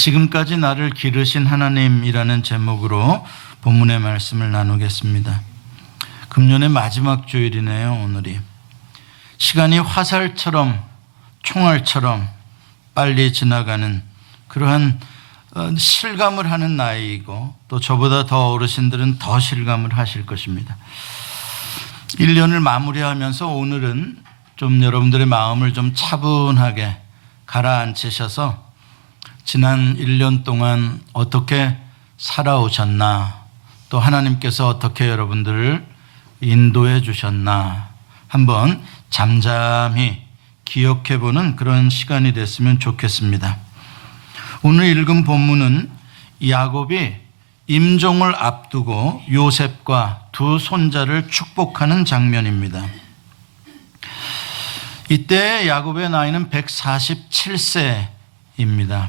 지금까지 나를 기르신 하나님이라는 제목으로 본문의 말씀을 나누겠습니다. 금년의 마지막 주일이네요. 오늘이 시간이 화살처럼 총알처럼 빨리 지나가는 그러한 실감을 하는 나이이고, 또 저보다 더 어르신들은 더 실감을 하실 것입니다. 1년을 마무리하면서 오늘은 좀 여러분들의 마음을 좀 차분하게 가라앉히셔서 지난 1년 동안 어떻게 살아오셨나, 또 하나님께서 어떻게 여러분들을 인도해 주셨나 한번 잠잠히 기억해 보는 그런 시간이 됐으면 좋겠습니다. 오늘 읽은 본문은 야곱이 임종을 앞두고 요셉과 두 손자를 축복하는 장면입니다. 이때 야곱의 나이는 147세입니다.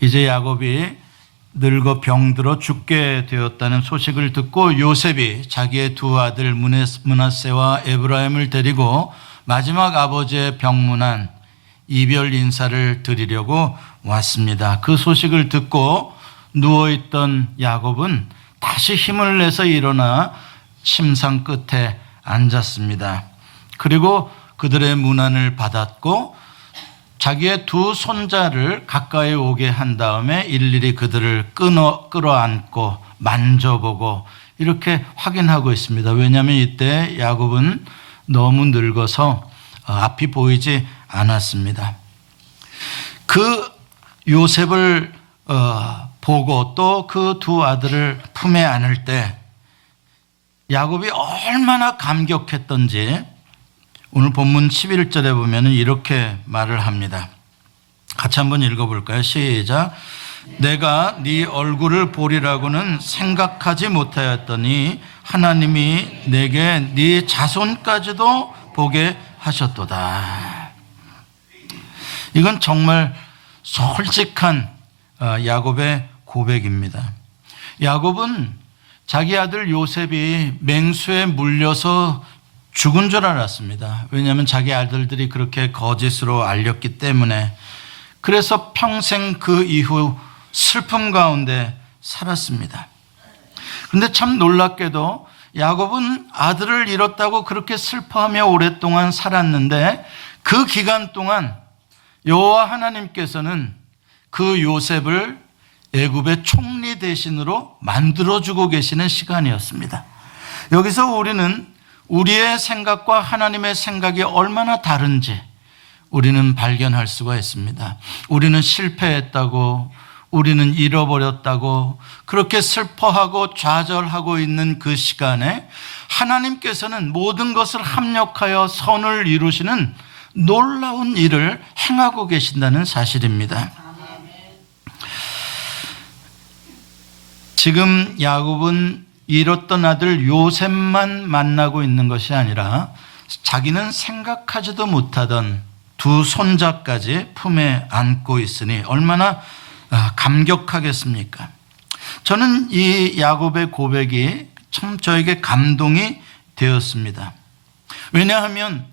이제 야곱이 늙어 병들어 죽게 되었다는 소식을 듣고 요셉이 자기의 두 아들 므낫세와 에브라임을 데리고 마지막 아버지의 병문안 이별 인사를 드리려고 왔습니다. 그 소식을 듣고 누워있던 야곱은 다시 힘을 내서 일어나 침상 끝에 앉았습니다. 그리고 그들의 문안을 받았고 자기의 두 손자를 가까이 오게 한 다음에 일일이 그들을 끌어안고 만져보고 이렇게 확인하고 있습니다. 왜냐하면 이때 야곱은 너무 늙어서 앞이 보이지 않았습니다. 그 요셉을 보고 또 그 두 아들을 품에 안을 때 야곱이 얼마나 감격했던지 오늘 본문 11절에 보면 이렇게 말을 합니다. 같이 한번 읽어볼까요? 시작. 내가 네 얼굴을 보리라고는 생각하지 못하였더니 하나님이 내게 네 자손까지도 보게 하셨도다. 이건 정말 솔직한 야곱의 고백입니다. 야곱은 자기 아들 요셉이 맹수에 물려서 죽은 줄 알았습니다. 왜냐하면 자기 아들들이 그렇게 거짓으로 알렸기 때문에. 그래서 평생 그 이후 슬픔 가운데 살았습니다. 그런데 참 놀랍게도 야곱은 아들을 잃었다고 그렇게 슬퍼하며 오랫동안 살았는데 그 기간 동안 여호와 하나님께서는 그 요셉을 애굽의 총리 대신으로 만들어주고 계시는 시간이었습니다. 여기서 우리는 우리의 생각과 하나님의 생각이 얼마나 다른지 우리는 발견할 수가 있습니다. 우리는 실패했다고, 우리는 잃어버렸다고 그렇게 슬퍼하고 좌절하고 있는 그 시간에 하나님께서는 모든 것을 합력하여 선을 이루시는 놀라운 일을 행하고 계신다는 사실입니다. 지금 야곱은 잃었던 아들 요셉만 만나고 있는 것이 아니라 자기는 생각하지도 못하던 두 손자까지 품에 안고 있으니 얼마나 감격하겠습니까? 저는 이 야곱의 고백이 참 저에게 감동이 되었습니다. 왜냐하면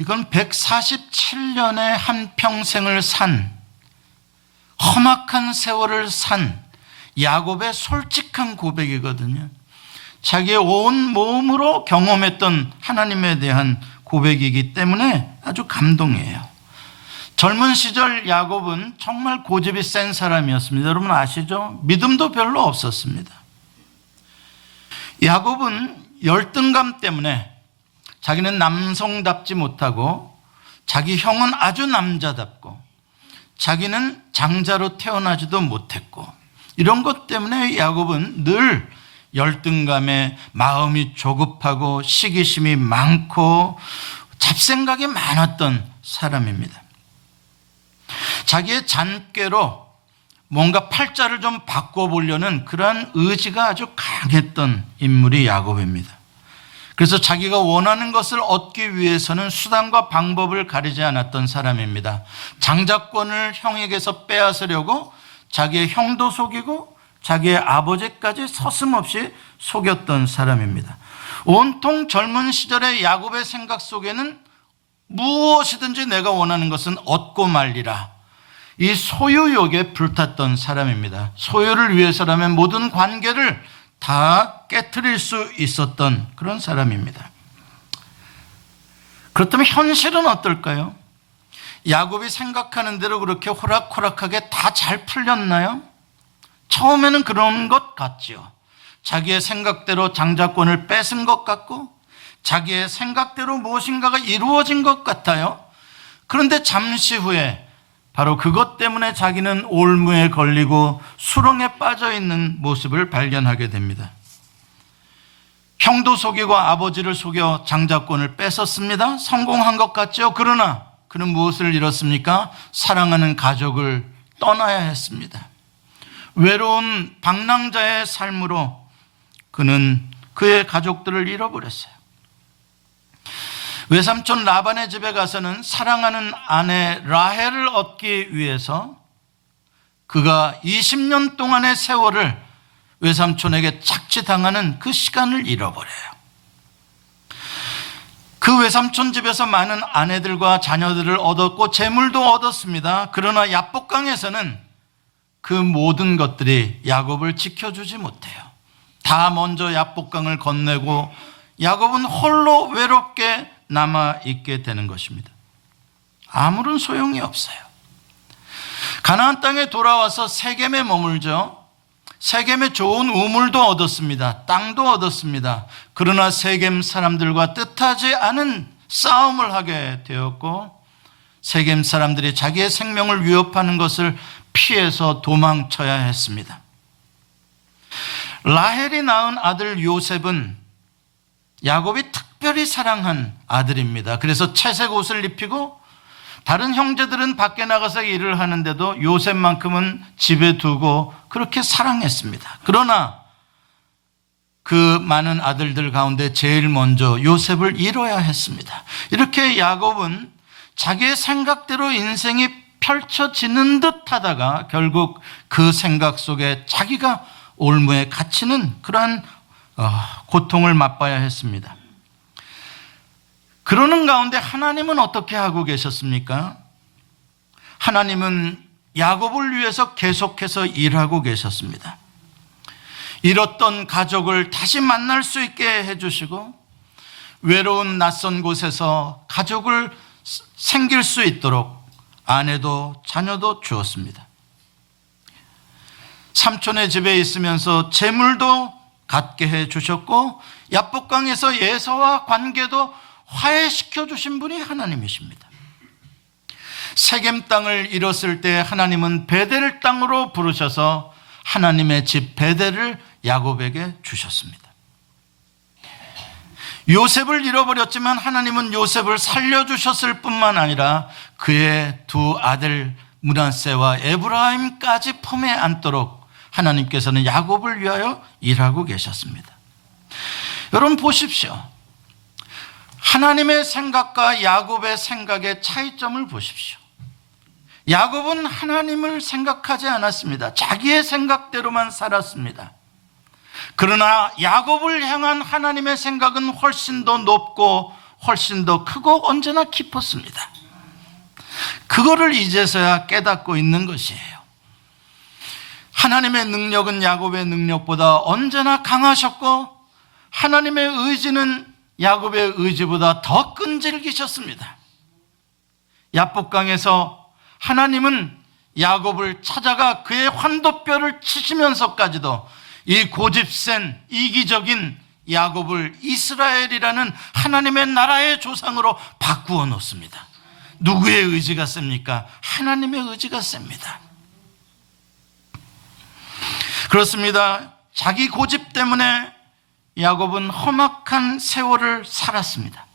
이건 147년의 한평생을 산, 험악한 세월을 산 야곱의 솔직한 고백이거든요. 자기의 온 몸으로 경험했던 하나님에 대한 고백이기 때문에 아주 감동이에요. 젊은 시절 야곱은 정말 고집이 센 사람이었습니다. 여러분 아시죠? 믿음도 별로 없었습니다. 야곱은 열등감 때문에 자기는 남성답지 못하고 자기 형은 아주 남자답고 자기는 장자로 태어나지도 못했고 이런 것 때문에 야곱은 늘 열등감에 마음이 조급하고 시기심이 많고 잡생각이 많았던 사람입니다. 자기의 잔꾀로 뭔가 팔자를 좀 바꿔보려는 그러한 의지가 아주 강했던 인물이 야곱입니다. 그래서 자기가 원하는 것을 얻기 위해서는 수단과 방법을 가리지 않았던 사람입니다. 장자권을 형에게서 빼앗으려고 자기의 형도 속이고 자기의 아버지까지 서슴없이 속였던 사람입니다. 온통 젊은 시절의 야곱의 생각 속에는 무엇이든지 내가 원하는 것은 얻고 말리라, 이 소유욕에 불탔던 사람입니다. 소유를 위해서라면 모든 관계를 다 깨트릴 수 있었던 그런 사람입니다. 그렇다면 현실은 어떨까요? 야곱이 생각하는 대로 그렇게 호락호락하게 다 잘 풀렸나요? 처음에는 그런 것 같지요. 자기의 생각대로 장자권을 뺏은 것 같고 자기의 생각대로 무엇인가가 이루어진 것 같아요. 그런데 잠시 후에 바로 그것 때문에 자기는 올무에 걸리고 수렁에 빠져 있는 모습을 발견하게 됩니다. 형도 속이고 아버지를 속여 장자권을 뺏었습니다. 성공한 것 같죠. 그러나 그는 무엇을 잃었습니까? 사랑하는 가족을 떠나야 했습니다. 외로운 방랑자의 삶으로 그는 그의 가족들을 잃어버렸어요. 외삼촌 라반의 집에 가서는 사랑하는 아내 라헬을 얻기 위해서 그가 20년 동안의 세월을 외삼촌에게 착취당하는 그 시간을 잃어버려요. 그 외삼촌 집에서 많은 아내들과 자녀들을 얻었고 재물도 얻었습니다. 그러나 야복강에서는 그 모든 것들이 야곱을 지켜주지 못해요. 다 먼저 야복강을 건네고 야곱은 홀로 외롭게 남아있게 되는 것입니다. 아무런 소용이 없어요. 가나안 땅에 돌아와서 세겜에 머물죠. 세겜에 좋은 우물도 얻었습니다. 땅도 얻었습니다. 그러나 세겜 사람들과 뜻하지 않은 싸움을 하게 되었고 세겜 사람들이 자기의 생명을 위협하는 것을 피해서 도망쳐야 했습니다. 라헬이 낳은 아들 요셉은 야곱이 특별히 사랑한 아들입니다. 그래서 채색 옷을 입히고 다른 형제들은 밖에 나가서 일을 하는데도 요셉만큼은 집에 두고 그렇게 사랑했습니다. 그러나 그 많은 아들들 가운데 제일 먼저 요셉을 잃어야 했습니다. 이렇게 야곱은 자기의 생각대로 인생이 펼쳐지는 듯 하다가 결국 그 생각 속에 자기가 올무에 갇히는 그러한 고통을 맛봐야 했습니다. 그러는 가운데 하나님은 어떻게 하고 계셨습니까? 하나님은 야곱을 위해서 계속해서 일하고 계셨습니다. 잃었던 가족을 다시 만날 수 있게 해주시고 외로운 낯선 곳에서 가족을 생길 수 있도록 아내도 자녀도 주었습니다. 삼촌의 집에 있으면서 재물도 갖게 해주셨고 야복강에서 예서와 관계도 화해시켜 주신 분이 하나님이십니다. 세겜 땅을 잃었을 때 하나님은 베델 땅으로 부르셔서 하나님의 집 베델을 야곱에게 주셨습니다. 요셉을 잃어버렸지만 하나님은 요셉을 살려주셨을 뿐만 아니라 그의 두 아들 므낫세와 에브라임까지 품에 안도록 하나님께서는 야곱을 위하여 일하고 계셨습니다. 여러분 보십시오. 하나님의 생각과 야곱의 생각의 차이점을 보십시오. 야곱은 하나님을 생각하지 않았습니다. 자기의 생각대로만 살았습니다. 그러나 야곱을 향한 하나님의 생각은 훨씬 더 높고 훨씬 더 크고 언제나 깊었습니다. 그거를 이제서야 깨닫고 있는 것이에요. 하나님의 능력은 야곱의 능력보다 언제나 강하셨고 하나님의 의지는 야곱의 의지보다 더 끈질기셨습니다. 야복강에서 하나님은 야곱을 찾아가 그의 환도뼈를 치시면서까지도 이 고집센 이기적인 야곱을 이스라엘이라는 하나님의 나라의 조상으로 바꾸어 놓습니다. 누구의 의지가 셉니까? 하나님의 의지가 셉니다. 그렇습니다. 자기 고집 때문에 야곱은 험악한 세월을 살았습니다.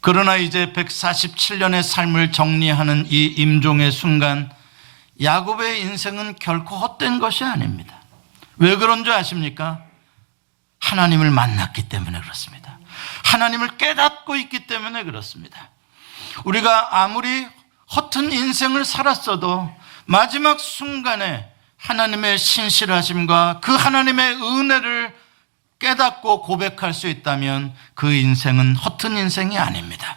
그러나 이제 147년의 삶을 정리하는 이 임종의 순간 야곱의 인생은 결코 헛된 것이 아닙니다. 왜 그런 줄 아십니까? 하나님을 만났기 때문에 그렇습니다. 하나님을 깨닫고 있기 때문에 그렇습니다. 우리가 아무리 허튼 인생을 살았어도 마지막 순간에 하나님의 신실하심과 그 하나님의 은혜를 깨닫고 고백할 수 있다면 그 인생은 허튼 인생이 아닙니다.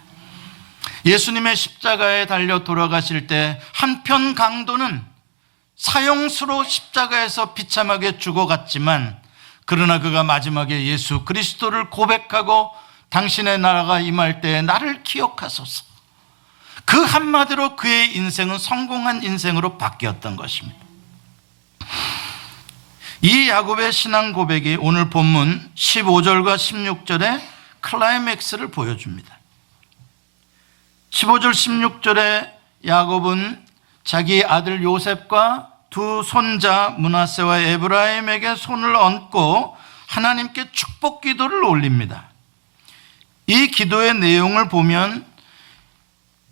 예수님의 십자가에 달려 돌아가실 때 한편 강도는 사형수로 십자가에서 비참하게 죽어갔지만, 그러나 그가 마지막에 예수 그리스도를 고백하고 당신의 나라가 임할 때 나를 기억하소서, 그 한마디로 그의 인생은 성공한 인생으로 바뀌었던 것입니다. 이 야곱의 신앙 고백이 오늘 본문 15절과 16절의 클라이맥스를 보여줍니다. 15절 16절에 야곱은 자기 아들 요셉과 두 손자 므낫세와 에브라임에게 손을 얹고 하나님께 축복 기도를 올립니다. 이 기도의 내용을 보면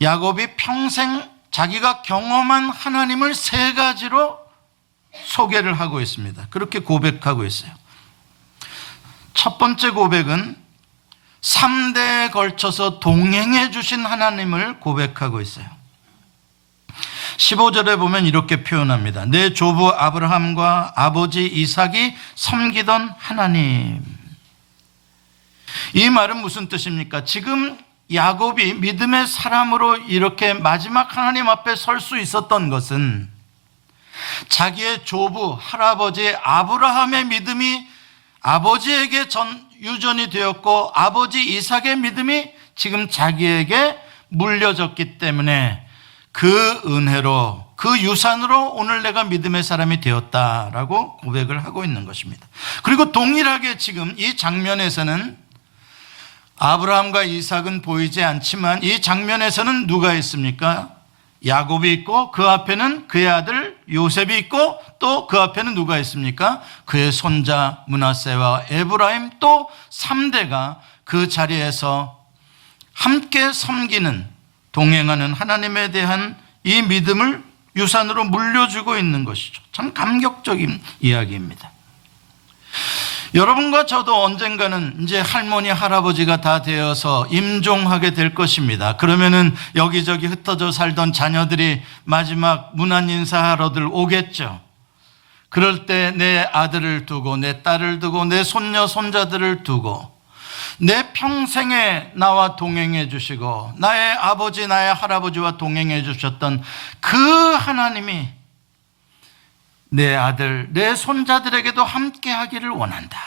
야곱이 평생 자기가 경험한 하나님을 세 가지로 소개를 하고 있습니다. 그렇게 고백하고 있어요. 첫 번째 고백은 3대에 걸쳐서 동행해 주신 하나님을 고백하고 있어요. 15절에 보면 이렇게 표현합니다. 내 조부 아브라함과 아버지 이삭이 섬기던 하나님. 이 말은 무슨 뜻입니까? 지금 야곱이 믿음의 사람으로 이렇게 마지막 하나님 앞에 설 수 있었던 것은 자기의 조부 할아버지 아브라함의 믿음이 아버지에게 유전이 되었고, 아버지 이삭의 믿음이 지금 자기에게 물려졌기 때문에 그 은혜로, 그 유산으로 오늘 내가 믿음의 사람이 되었다라고 고백을 하고 있는 것입니다. 그리고 동일하게 지금 이 장면에서는 아브라함과 이삭은 보이지 않지만 이 장면에서는 누가 있습니까? 야곱이 있고 그 앞에는 그의 아들 요셉이 있고 또 그 앞에는 누가 있습니까? 그의 손자 므낫세와 에브라임, 또 3대가 그 자리에서 함께 섬기는, 동행하는 하나님에 대한 이 믿음을 유산으로 물려주고 있는 것이죠. 참 감격적인 이야기입니다. 여러분과 저도 언젠가는 이제 할머니 할아버지가 다 되어서 임종하게 될 것입니다. 그러면은 여기저기 흩어져 살던 자녀들이 마지막 문안 인사하러들 오겠죠. 그럴 때 내 아들을 두고 내 딸을 두고 내 손녀 손자들을 두고 내 평생에 나와 동행해 주시고 나의 아버지 나의 할아버지와 동행해 주셨던 그 하나님이 내 아들, 내 손자들에게도 함께 하기를 원한다.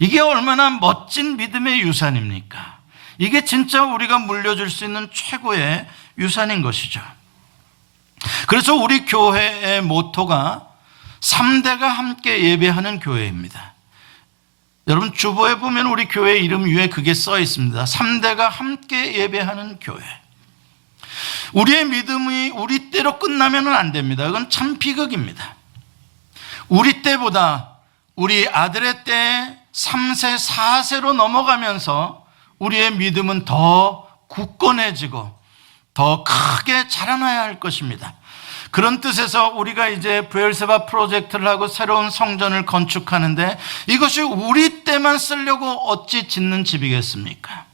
이게 얼마나 멋진 믿음의 유산입니까? 이게 진짜 우리가 물려줄 수 있는 최고의 유산인 것이죠. 그래서 우리 교회의 모토가 3대가 함께 예배하는 교회입니다. 여러분 주보에 보면 우리 교회 이름 위에 그게 써 있습니다. 3대가 함께 예배하는 교회. 우리의 믿음이 우리 때로 끝나면 안 됩니다. 그건 참 비극입니다. 우리 때보다 우리 아들의 때 3세, 4세로 넘어가면서 우리의 믿음은 더 굳건해지고 더 크게 자라나야 할 것입니다. 그런 뜻에서 우리가 이제 브엘세바 프로젝트를 하고 새로운 성전을 건축하는데 이것이 우리 때만 쓰려고 어찌 짓는 집이겠습니까?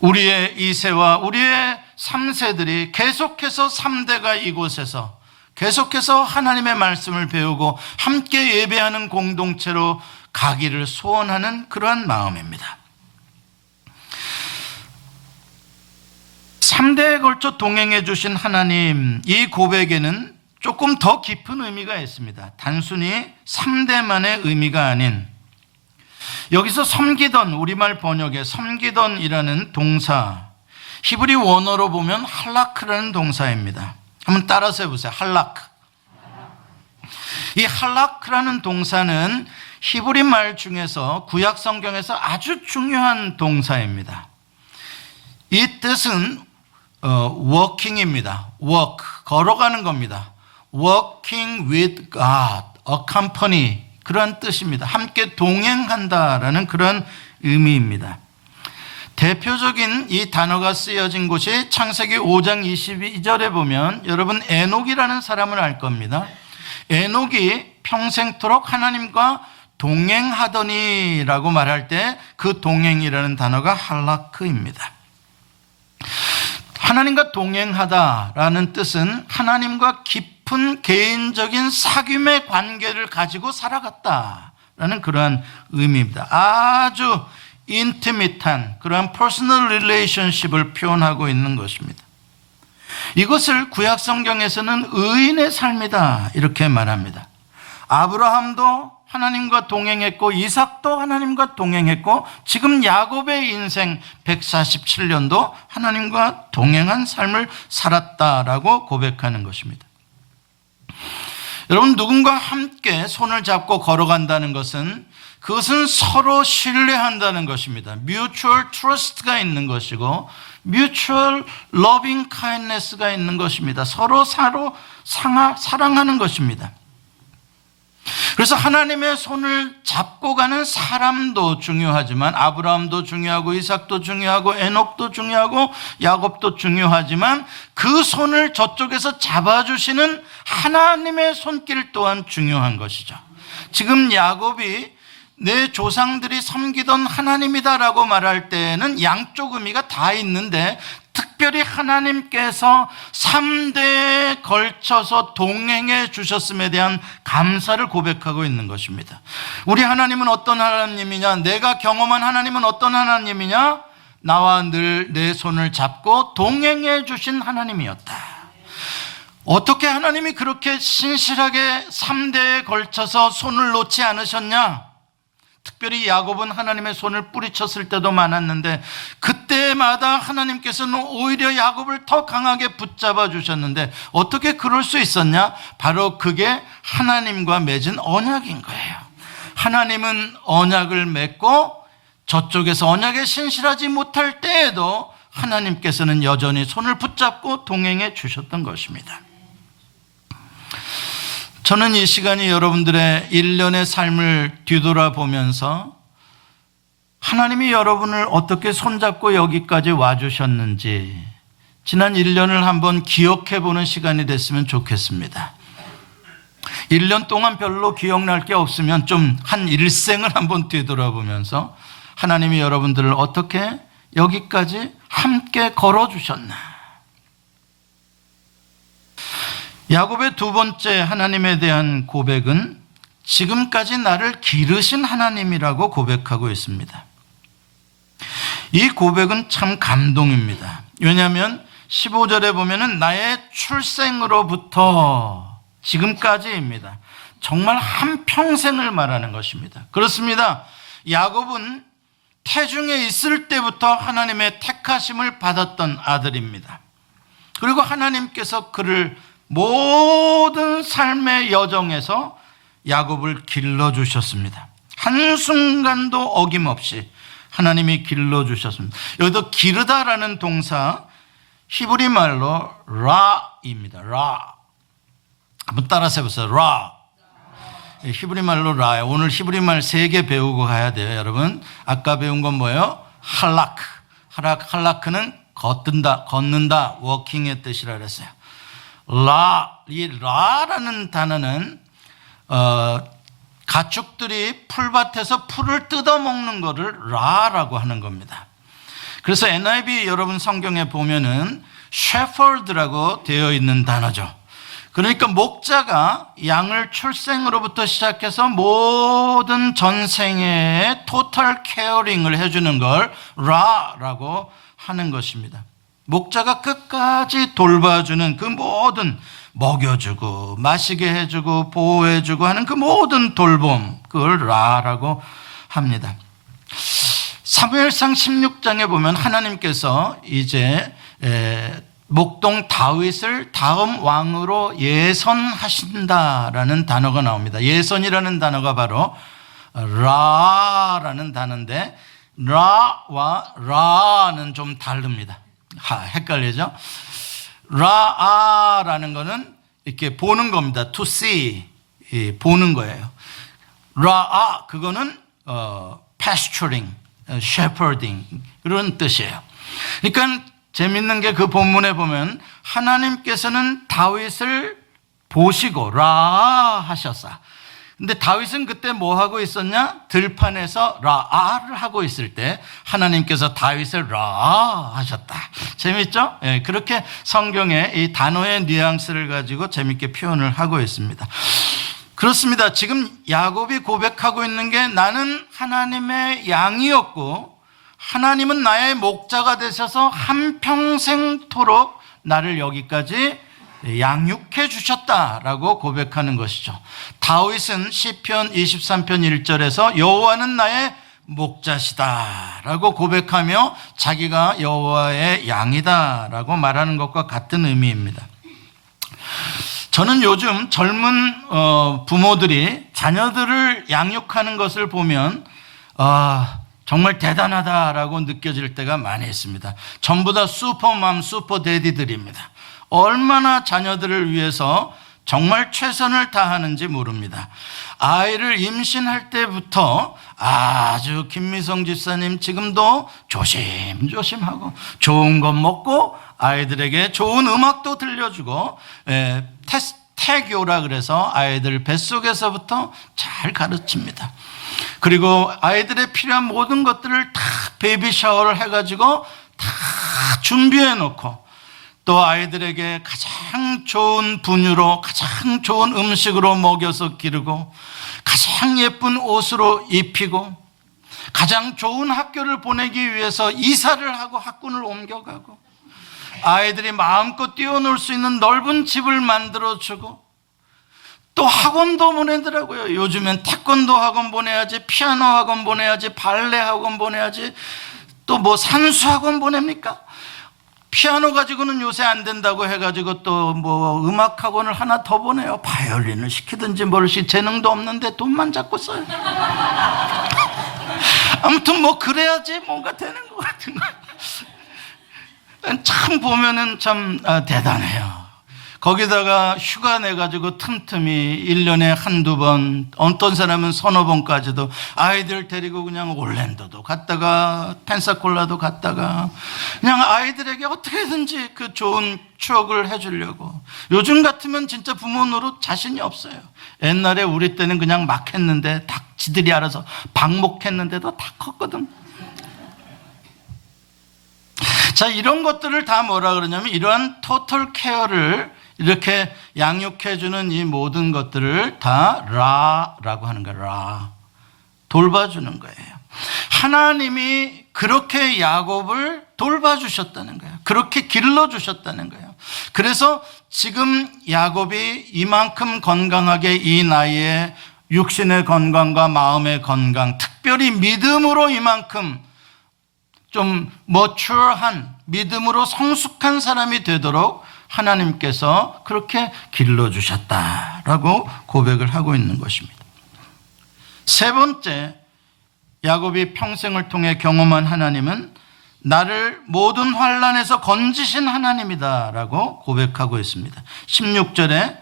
우리의 2세와 우리의 3세들이 계속해서 3대가 이곳에서 계속해서 하나님의 말씀을 배우고 함께 예배하는 공동체로 가기를 소원하는 그러한 마음입니다. 3대에 걸쳐 동행해 주신 하나님, 이 고백에는 조금 더 깊은 의미가 있습니다. 단순히 3대만의 의미가 아닌, 여기서 섬기던, 우리말 번역에 섬기던이라는 동사, 히브리 원어로 보면 할라크라는 동사입니다. 한번 따라서 해보세요. 할라크. 이 할라크라는 동사는 히브리 말 중에서 구약 성경에서 아주 중요한 동사입니다. 이 뜻은 walking입니다. walk, 걸어가는 겁니다. walking with God, accompany, 그런 뜻입니다. 함께 동행한다라는 그런 의미입니다. 대표적인 이 단어가 쓰여진 곳이 창세기 5장 22절에 보면 여러분 에녹이라는 사람을 알 겁니다. 에녹이 평생토록 하나님과 동행하더니라고 말할 때 그 동행이라는 단어가 할라크입니다. 하나님과 동행하다라는 뜻은 하나님과 깊은 개인적인 사귐의 관계를 가지고 살아갔다라는 그러한 의미입니다. 아주 인티밋한 그러한 퍼스널 릴레이션십을 표현하고 있는 것입니다. 이것을 구약 성경에서는 의인의 삶이다 이렇게 말합니다. 아브라함도 하나님과 동행했고 이삭도 하나님과 동행했고 지금 야곱의 인생 147년도 하나님과 동행한 삶을 살았다라고 고백하는 것입니다. 여러분, 누군가 함께 손을 잡고 걸어간다는 것은 그것은 서로 신뢰한다는 것입니다. Mutual trust가 있는 것이고 Mutual loving kindness가 있는 것입니다. 서로 사랑하는 것입니다. 그래서 하나님의 손을 잡고 가는 사람도 중요하지만 아브라함도 중요하고 이삭도 중요하고 에녹도 중요하고 야곱도 중요하지만 그 손을 저쪽에서 잡아주시는 하나님의 손길 또한 중요한 것이죠. 지금 야곱이 내 조상들이 섬기던 하나님이다라고 말할 때에는 양쪽 의미가 다 있는데 특별히 하나님께서 3대에 걸쳐서 동행해 주셨음에 대한 감사를 고백하고 있는 것입니다. 우리 하나님은 어떤 하나님이냐? 내가 경험한 하나님은 어떤 하나님이냐? 나와 늘 내 손을 잡고 동행해 주신 하나님이었다. 어떻게 하나님이 그렇게 신실하게 3대에 걸쳐서 손을 놓지 않으셨냐? 특별히 야곱은 하나님의 손을 뿌리쳤을 때도 많았는데 그때마다 하나님께서는 오히려 야곱을 더 강하게 붙잡아 주셨는데 어떻게 그럴 수 있었냐? 바로 그게 하나님과 맺은 언약인 거예요. 하나님은 언약을 맺고 저쪽에서 언약에 신실하지 못할 때에도 하나님께서는 여전히 손을 붙잡고 동행해 주셨던 것입니다. 저는 이 시간이 여러분들의 1년의 삶을 뒤돌아보면서 하나님이 여러분을 어떻게 손잡고 여기까지 와주셨는지 지난 1년을 한번 기억해 보는 시간이 됐으면 좋겠습니다. 1년 동안 별로 기억날 게 없으면 좀 한 일생을 한번 뒤돌아보면서 하나님이 여러분들을 어떻게 여기까지 함께 걸어주셨나. 야곱의 두 번째 하나님에 대한 고백은 지금까지 나를 기르신 하나님이라고 고백하고 있습니다. 이 고백은 참 감동입니다. 왜냐하면 15절에 보면은 나의 출생으로부터 지금까지입니다. 정말 한평생을 말하는 것입니다. 그렇습니다. 야곱은 태중에 있을 때부터 하나님의 택하심을 받았던 아들입니다. 그리고 하나님께서 그를 모든 삶의 여정에서 야곱을 길러주셨습니다. 한순간도 어김없이 하나님이 길러주셨습니다. 여기도 기르다라는 동사 히브리 말로 라입니다. 라. 한번 따라서 해보세요. 라. 히브리 말로 라예요. 오늘 히브리 말 3개 배우고 가야 돼요, 여러분. 아까 배운 건 뭐예요? 할라크. 할라크는 걷는다, 워킹의 뜻이라 그랬어요. 이 라라는 단어는 가축들이 풀밭에서 풀을 뜯어먹는 것을 라라고 하는 겁니다. 그래서 NIV 여러분 성경에 보면은 shepherd라고 되어 있는 단어죠. 그러니까 목자가 양을 출생으로부터 시작해서 모든 전생애의 토탈 케어링을 해주는 걸 라라고 하는 것입니다. 목자가 끝까지 돌봐주는 그 모든 먹여주고 마시게 해주고 보호해주고 하는 그 모든 돌봄, 그걸 라라고 합니다. 사무엘상 16장에 보면 하나님께서 이제 목동 다윗을 다음 왕으로 예선하신다라는 단어가 나옵니다. 예선이라는 단어가 바로 라라는 단어인데 라와 라는 좀 다릅니다. 헷갈리죠? 라아라는 거는 이렇게 보는 겁니다. To see, 보는 거예요. 라아, 그거는 pasturing, shepherding 이런 뜻이에요. 그러니까 재밌는 게 그 본문에 보면 하나님께서는 다윗을 보시고 라아 하셨어. 근데 다윗은 그때 뭐 하고 있었냐? 들판에서 라아를 하고 있을 때 하나님께서 다윗을 라아 하셨다. 재밌죠? 예, 그렇게 성경에 이 단어의 뉘앙스를 가지고 재밌게 표현을 하고 있습니다. 그렇습니다. 지금 야곱이 고백하고 있는 게 나는 하나님의 양이었고 하나님은 나의 목자가 되셔서 한평생토록 나를 여기까지 양육해 주셨다라고 고백하는 것이죠. 다윗은 시편 23편 1절에서 여호와는 나의 목자시다라고 고백하며 자기가 여호와의 양이다라고 말하는 것과 같은 의미입니다. 저는 요즘 젊은 부모들이 자녀들을 양육하는 것을 보면 정말 대단하다라고 느껴질 때가 많이 있습니다. 전부 다 슈퍼맘, 슈퍼데디들입니다. 얼마나 자녀들을 위해서 정말 최선을 다하는지 모릅니다. 아이를 임신할 때부터 아주 김미성 집사님 지금도 조심조심하고 좋은 것 먹고 아이들에게 좋은 음악도 들려주고 태교라 그래서 아이들 뱃속에서부터 잘 가르칩니다. 그리고 아이들의 필요한 모든 것들을 다 베이비 샤워를 해가지고 다 준비해 놓고 또 아이들에게 가장 좋은 분유로 가장 좋은 음식으로 먹여서 기르고 가장 예쁜 옷으로 입히고 가장 좋은 학교를 보내기 위해서 이사를 하고 학군을 옮겨가고 아이들이 마음껏 뛰어놀 수 있는 넓은 집을 만들어주고 또 학원도 보내더라고요. 요즘엔 태권도 학원 보내야지, 피아노 학원 보내야지, 발레 학원 보내야지, 또 뭐 산수 학원 보냅니까? 피아노 가지고는 요새 안 된다고 해가지고 또 뭐 음악 학원을 하나 더 보내요. 바이올린을 시키든지 뭘 재능도 없는데 돈만 자꾸 써요. 아무튼 뭐 그래야지 뭔가 되는 것 같은 거예요. 참 보면은 참 대단해요. 거기다가 휴가 내가지고 틈틈이 1년에 한두 번, 어떤 사람은 서너 번까지도 아이들 데리고 그냥 올랜도도 갔다가 펜사콜라도 갔다가 그냥 아이들에게 어떻게든지 그 좋은 추억을 해주려고. 요즘 같으면 진짜 부모 노릇 자신이 없어요. 옛날에 우리 때는 그냥 막 했는데 다 지들이 알아서 방목했는데도 다 컸거든. 자, 이런 것들을 다 뭐라 그러냐면 이러한 토털 케어를 이렇게 양육해주는 이 모든 것들을 다 라라고 하는 거예요. 라. 돌봐주는 거예요. 하나님이 그렇게 야곱을 돌봐주셨다는 거예요. 그렇게 길러주셨다는 거예요. 그래서 지금 야곱이 이만큼 건강하게 이 나이에 육신의 건강과 마음의 건강, 특별히 믿음으로 이만큼 좀 머추어한 믿음으로 성숙한 사람이 되도록 하나님께서 그렇게 길러주셨다라고 고백을 하고 있는 것입니다. 세 번째, 야곱이 평생을 통해 경험한 하나님은 나를 모든 환난에서 건지신 하나님이다라고 고백하고 있습니다. 16절에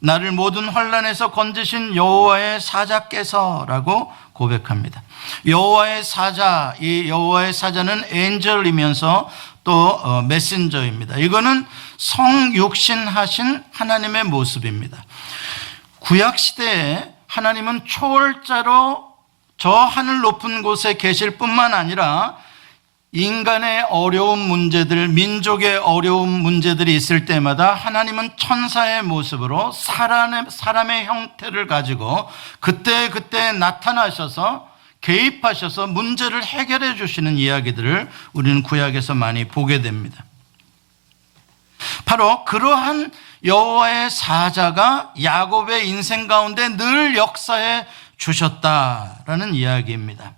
나를 모든 환난에서 건지신 여호와의 사자께서라고 고백합니다. 여호와의 사자, 이 여호와의 사자는 엔젤이면서 또 메신저입니다. 이거는 성육신하신 하나님의 모습입니다. 구약 시대에 하나님은 초월자로 저 하늘 높은 곳에 계실 뿐만 아니라 인간의 어려운 문제들, 민족의 어려운 문제들이 있을 때마다 하나님은 천사의 모습으로 사람의 형태를 가지고 그때 나타나셔서 개입하셔서 문제를 해결해 주시는 이야기들을 우리는 구약에서 많이 보게 됩니다. 바로 그러한 여호와의 사자가 야곱의 인생 가운데 늘 역사해 주셨다라는 이야기입니다.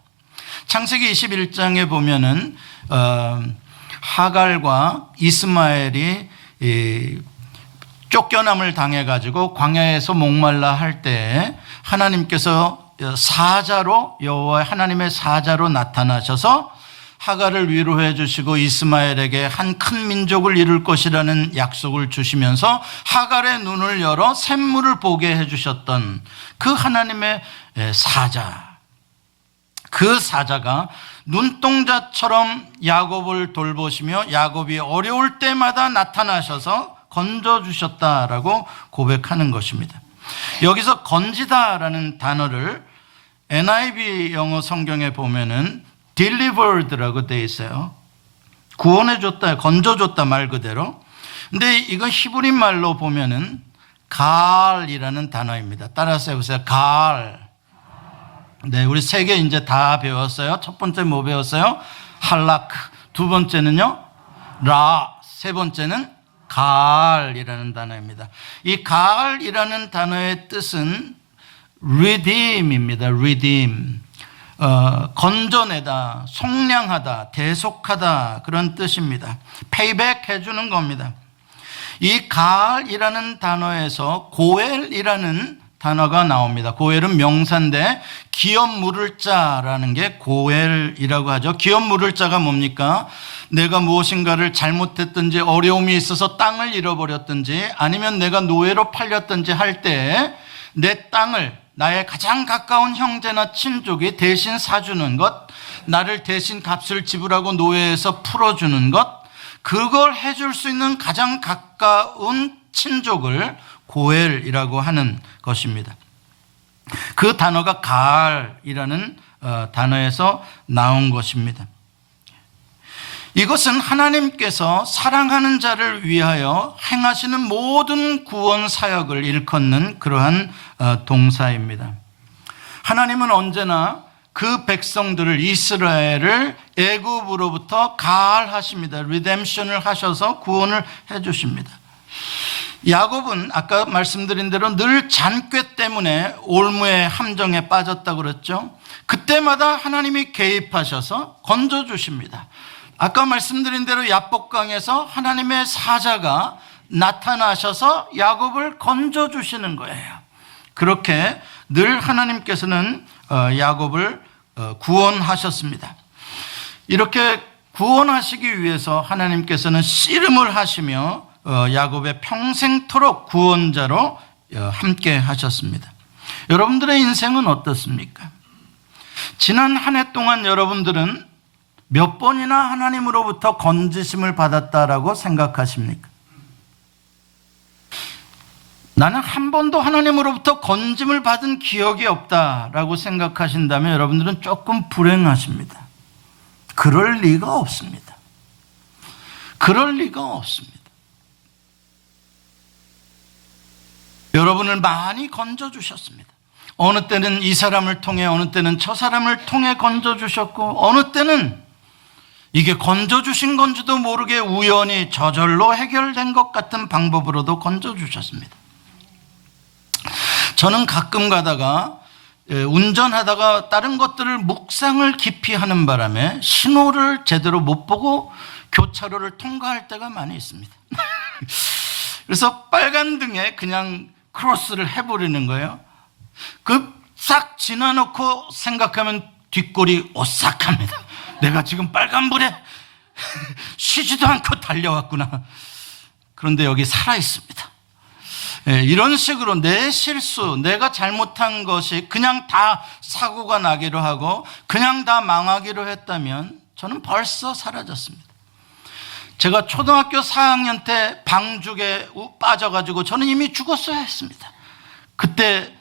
창세기 21장에 보면은 하갈과 이스마엘이 쫓겨남을 당해가지고 광야에서 목말라 할 때 하나님께서 사자로 여호와 하나님의 사자로 나타나셔서 하갈을 위로해 주시고 이스마엘에게 한 큰 민족을 이룰 것이라는 약속을 주시면서 하갈의 눈을 열어 샘물을 보게 해 주셨던 그 하나님의 사자, 그 사자가 눈동자처럼 야곱을 돌보시며 야곱이 어려울 때마다 나타나셔서 건져주셨다라고 고백하는 것입니다. 여기서 건지다라는 단어를 NIV 영어 성경에 보면은 delivered라고 되어 있어요. 구원해줬다, 건져줬다 말 그대로. 근데 이거 히브리 말로 보면은 갈이라는 단어입니다. 따라서 해보세요. 갈. 네, 우리 세 개 이제 다 배웠어요. 첫 번째 뭐 배웠어요? 할라크, 두 번째는요 라, 세 번째는 가알이라는 단어입니다. 이 가알이라는 단어의 뜻은 redeem입니다. redeem, 건져내다, 속량하다, 대속하다, 그런 뜻입니다. 페이백 해주는 겁니다. 이 가알이라는 단어에서 고엘이라는 단어가 나옵니다. 고엘은 명사인데 기업 물을 자라는 게 고엘이라고 하죠. 기업 물을 자가 뭡니까? 내가 무엇인가를 잘못했든지 어려움이 있어서 땅을 잃어버렸든지 아니면 내가 노예로 팔렸든지 할 때 내 땅을 나의 가장 가까운 형제나 친족이 대신 사주는 것, 나를 대신 값을 지불하고 노예에서 풀어주는 것, 그걸 해줄 수 있는 가장 가까운 친족을 고엘이라고 하는 것입니다. 그 단어가 가알이라는 단어에서 나온 것입니다. 이것은 하나님께서 사랑하는 자를 위하여 행하시는 모든 구원 사역을 일컫는 그러한 동사입니다. 하나님은 언제나 그 백성들을, 이스라엘을 애굽으로부터 가알하십니다. 리뎀션을 하셔서 구원을 해주십니다. 야곱은 아까 말씀드린 대로 늘 잔꾀 때문에 올무의 함정에 빠졌다고 그랬죠. 그때마다 하나님이 개입하셔서 건져주십니다. 아까 말씀드린 대로 야복강에서 하나님의 사자가 나타나셔서 야곱을 건져주시는 거예요. 그렇게 늘 하나님께서는 야곱을 구원하셨습니다. 이렇게 구원하시기 위해서 하나님께서는 씨름을 하시며 야곱의 평생토록 구원자로 함께 하셨습니다. 여러분들의 인생은 어떻습니까? 지난 한 해 동안 여러분들은 몇 번이나 하나님으로부터 건지심을 받았다라고 생각하십니까? 나는 한 번도 하나님으로부터 건짐을 받은 기억이 없다라고 생각하신다면 여러분들은 조금 불행하십니다. 그럴 리가 없습니다. 그럴 리가 없습니다. 여러분을 많이 건져주셨습니다. 어느 때는 이 사람을 통해, 어느 때는 저 사람을 통해 건져주셨고, 어느 때는 이게 건져주신 건지도 모르게 우연히 저절로 해결된 것 같은 방법으로도 건져주셨습니다. 저는 가끔 가다가 운전하다가 다른 것들을 묵상을 깊이 하는 바람에 신호를 제대로 못 보고 교차로를 통과할 때가 많이 있습니다. 그래서 빨간 등에 그냥 크로스를 해버리는 거예요. 그 싹 지나놓고 생각하면 뒷골이 오싹합니다. 내가 지금 빨간불에 쉬지도 않고 달려왔구나. 그런데 여기 살아있습니다. 이런 식으로 내 실수, 내가 잘못한 것이 그냥 다 사고가 나기로 하고 그냥 다 망하기로 했다면 저는 벌써 사라졌습니다. 제가 초등학교 4학년 때 방죽에 빠져가지고 저는 이미 죽었어야 했습니다. 그때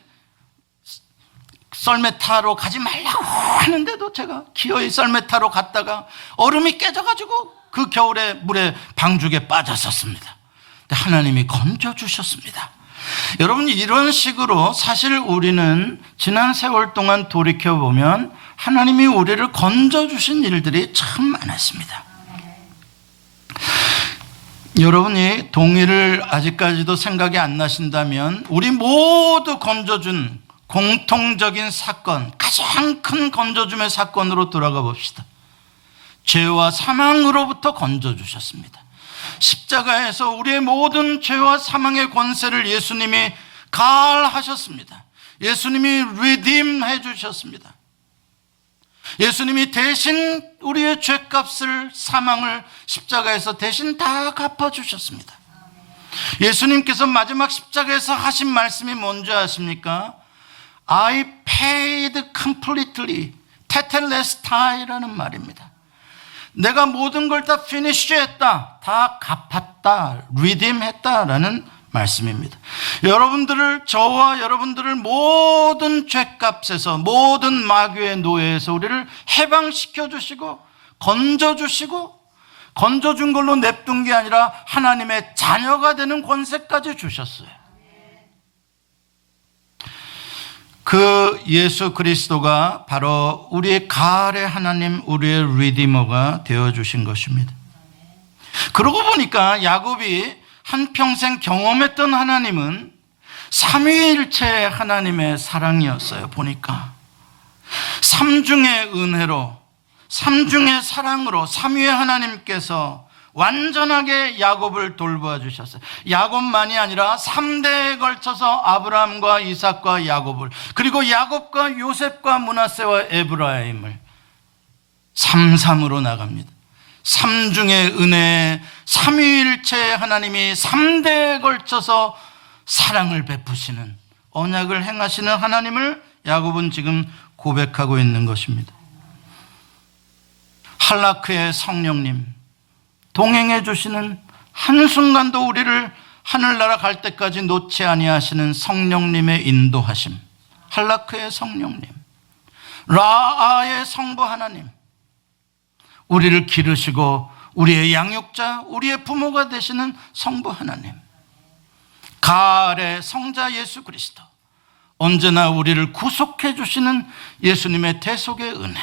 썰매 타러 가지 말라고 하는데도 제가 기어이 썰매 타러 갔다가 얼음이 깨져가지고 그 겨울에 물에 방죽에 빠졌었습니다. 근데 하나님이 건져주셨습니다. 여러분, 이런 식으로 사실 우리는 지난 세월 동안 돌이켜보면 하나님이 우리를 건져주신 일들이 참 많았습니다. 여러분이 동의를 아직까지도 생각이 안 나신다면 우리 모두 건져준 공통적인 사건, 가장 큰 건져줌의 사건으로 돌아가 봅시다. 죄와 사망으로부터 건져주셨습니다. 십자가에서 우리의 모든 죄와 사망의 권세를 예수님이 가할하셨습니다. 예수님이 리딤 해주셨습니다. 예수님이 대신 우리의 죄값을, 사망을 십자가에서 대신 다 갚아주셨습니다. 예수님께서 마지막 십자가에서 하신 말씀이 뭔지 아십니까? I paid completely, 테텔레스타이라는 말입니다. 내가 모든 걸 다 finish 했다, 다 갚았다, redeem 했다라는 말씀입니다. 여러분들을, 저와 여러분들을 모든 죄값에서, 모든 마귀의 노예에서 우리를 해방시켜 주시고 건져 주시고, 건져준 걸로 냅둔 게 아니라 하나님의 자녀가 되는 권세까지 주셨어요. 그 예수 그리스도가 바로 우리의 가을의 하나님, 우리의 리디머가 되어주신 것입니다. 그러고 보니까 야곱이 한평생 경험했던 하나님은 삼위일체 하나님의 사랑이었어요. 보니까 삼중의 은혜로, 삼중의 사랑으로 삼위의 하나님께서 완전하게 야곱을 돌보아 주셨어요. 야곱만이 아니라 3대에 걸쳐서 아브라함과 이삭과 야곱을, 그리고 야곱과 요셉과 므낫세와 에브라임을 삼삼으로 나갑니다. 삼중의 은혜, 삼위일체 하나님이 3대에 걸쳐서 사랑을 베푸시는, 언약을 행하시는 하나님을 야곱은 지금 고백하고 있는 것입니다. 할라크의 성령님, 동행해 주시는, 한순간도 우리를 하늘나라 갈 때까지 놓지 아니하시는 성령님의 인도하심, 할라크의 성령님, 라아의 성부 하나님, 우리를 기르시고 우리의 양육자, 우리의 부모가 되시는 성부 하나님, 가을의 성자 예수 그리스도, 언제나 우리를 구속해 주시는 예수님의 대속의 은혜.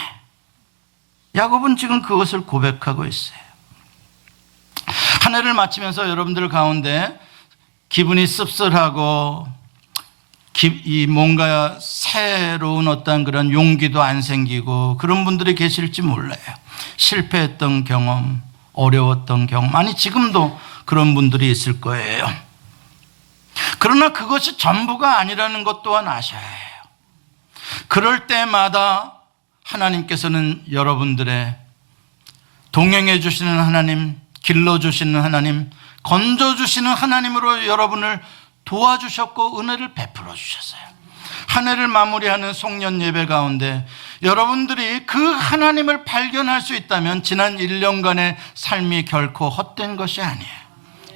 야곱은 지금 그것을 고백하고 있어요. 한 해를 마치면서 여러분들 가운데 기분이 씁쓸하고 뭔가 새로운 어떤 그런 용기도 안 생기고 그런 분들이 계실지 몰라요. 실패했던 경험, 어려웠던 경험, 아니 지금도 그런 분들이 있을 거예요. 그러나 그것이 전부가 아니라는 것 또한 아셔야 해요. 그럴 때마다 하나님께서는 여러분들의 동행해 주시는 하나님, 길러주시는 하나님, 건져주시는 하나님으로 여러분을 도와주셨고 은혜를 베풀어 주셨어요. 한 해를 마무리하는 송년 예배 가운데 여러분들이 그 하나님을 발견할 수 있다면 지난 1년간의 삶이 결코 헛된 것이 아니에요.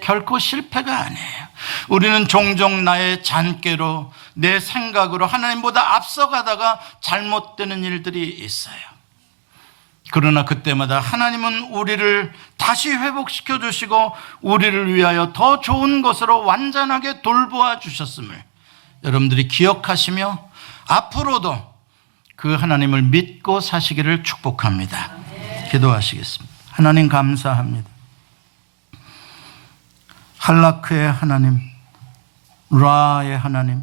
결코 실패가 아니에요. 우리는 종종 나의 잔꾀로, 내 생각으로 하나님보다 앞서가다가 잘못되는 일들이 있어요. 그러나 그때마다 하나님은 우리를 다시 회복시켜 주시고 우리를 위하여 더 좋은 것으로 완전하게 돌보아 주셨음을 여러분들이 기억하시며 앞으로도 그 하나님을 믿고 사시기를 축복합니다. 기도하시겠습니다. 하나님 감사합니다. 할라크의 하나님, 라의 하나님,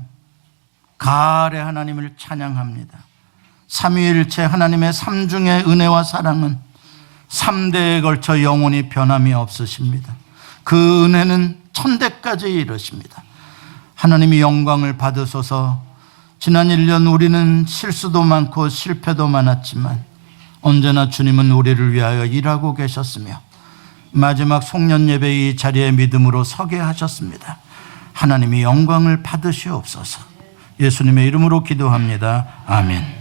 가알의 하나님을 찬양합니다. 삼위일체 하나님의 삼중의 은혜와 사랑은 3대에 걸쳐 영원히 변함이 없으십니다. 그 은혜는 천대까지 이르십니다. 하나님이 영광을 받으소서. 지난 1년 우리는 실수도 많고 실패도 많았지만 언제나 주님은 우리를 위하여 일하고 계셨으며 마지막 송년 예배 이 자리에 믿음으로 서게 하셨습니다. 하나님이 영광을 받으시옵소서. 예수님의 이름으로 기도합니다. 아멘.